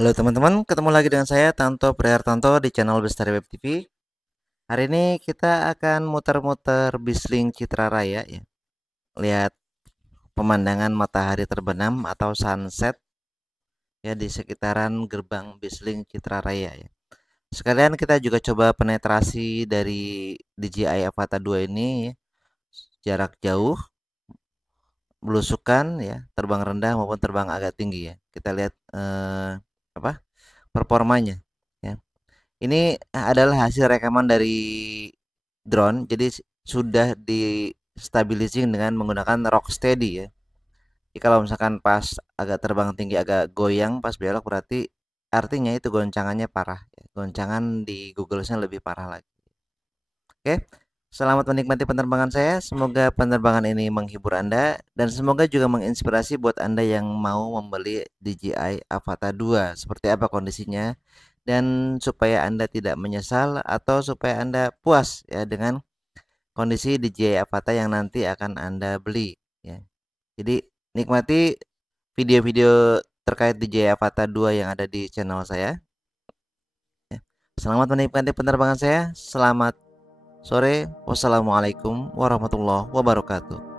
Halo teman-teman, ketemu lagi dengan saya Tanto Prihartanto di channel Bestari Web TV. Hari ini kita akan muter-muter Bizlink Citra Raya ya. Lihat pemandangan matahari terbenam atau sunset ya di sekitaran gerbang Bizlink Citra Raya ya. Sekalian kita juga coba penetrasi dari DJI Avata 2 ini ya, jarak jauh, blusukan ya, terbang rendah maupun terbang agak tinggi ya. Kita lihat apa performanya ya. Ini adalah hasil rekaman dari drone, jadi sudah di stabilizing dengan menggunakan rocksteady ya. Jadi kalau misalkan pas agak terbang tinggi agak goyang pas belok berarti artinya itu goncangannya parah ya. Goncangan di Google-nya lebih parah lagi. Oke. Selamat menikmati penerbangan saya. Semoga penerbangan ini menghibur Anda dan semoga juga menginspirasi buat Anda yang mau membeli DJI Avata 2. Seperti apa kondisinya dan supaya Anda tidak menyesal atau supaya Anda puas ya dengan kondisi DJI Avata yang nanti akan Anda beli ya. Jadi nikmati video-video terkait DJI Avata 2 yang ada di channel saya ya. Selamat menikmati penerbangan saya. Selamat sore. Wassalamualaikum warahmatullahi wabarakatuh.